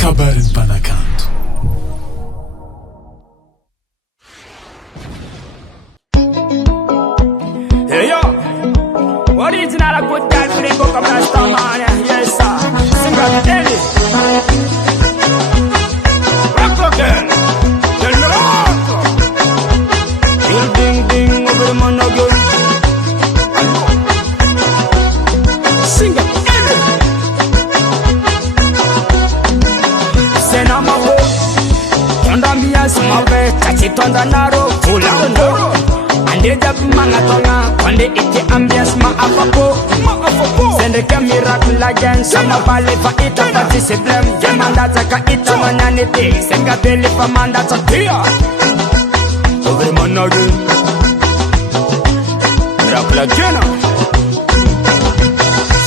kabarin panakanto. Hey yo, original a good guy for the book of Rasta man. Yes sir, singer Eddie. Rock again, tell me rock. Hill ding ding over the man again. Singer Eddie. Sena mabo, tonda miya sumabe, chachi tonda naro, ulando. Ande jab mangatonga, kwande ite ambience ma afapo. Sende ke miracle again, sama bale fa ita participlem. Jemanda zaka ita mananite, senga deli fa manda tatia. Over manage, miracle again.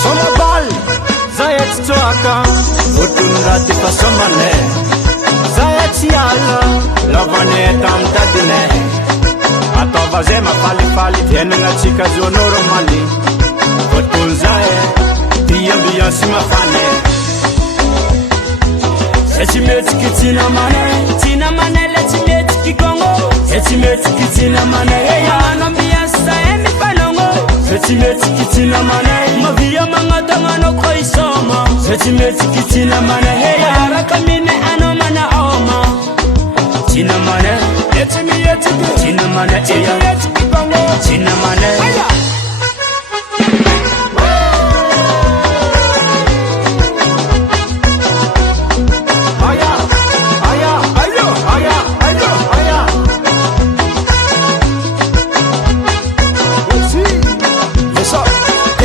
Sama bal, zayet toaka, utunda tipa somale. Zayet yala, lavane tam tadine. Atova zema fali tiene nga chika zonoro mali Kotunzae, diya biya sima fane Sechi meti ki tina mane lechi meti ki gongo Sechi meti ki tina mane, heya anambiya sa emi panongo Sechi meti ki tina mane, maviya mangata ngano koi soma Sechi meti ki tina mane, heya arakamine anomana oma Tina mane, Tina mane, Tina mane.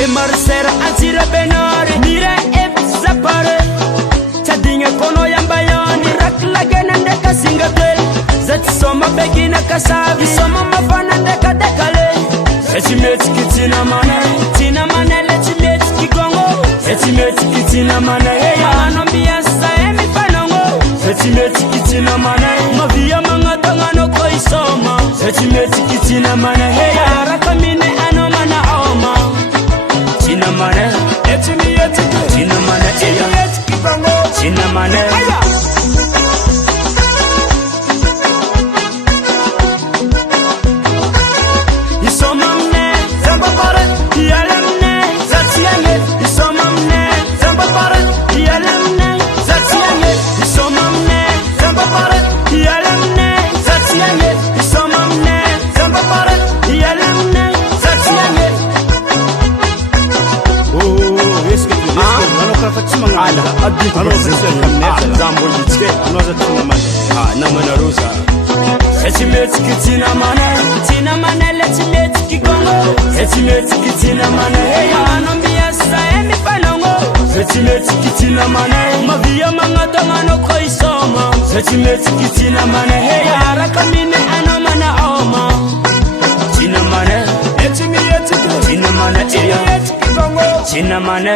Emarcera ansira benori, mire zapare. Chadinga kono yambayoni, rakla genande kasingatel. Zeti soma begina kasavi, soma mafana deka dekale. Zeti meti ki tina mane leti meti ki gongo. Zeti meti ki tina mane, heya anombiya sa emi panongo. Zeti meti ki tina mane, maviya mangata ngano koi soma. Zeti meti ki tina mane, heya arakamine anomana oma. Tina mane, tina mane, tina mane. Sechi meti ki tina mane leti meti ki gongo. Sechi meti ki tina mane, heya anombiya sa emi panongo. Sechi meti ki tina mane, maviya mangata ngano koi soma. Sechi meti ki tina mane, heya arakamine anomana oma. Tina mane, Tina mane, Tina mane.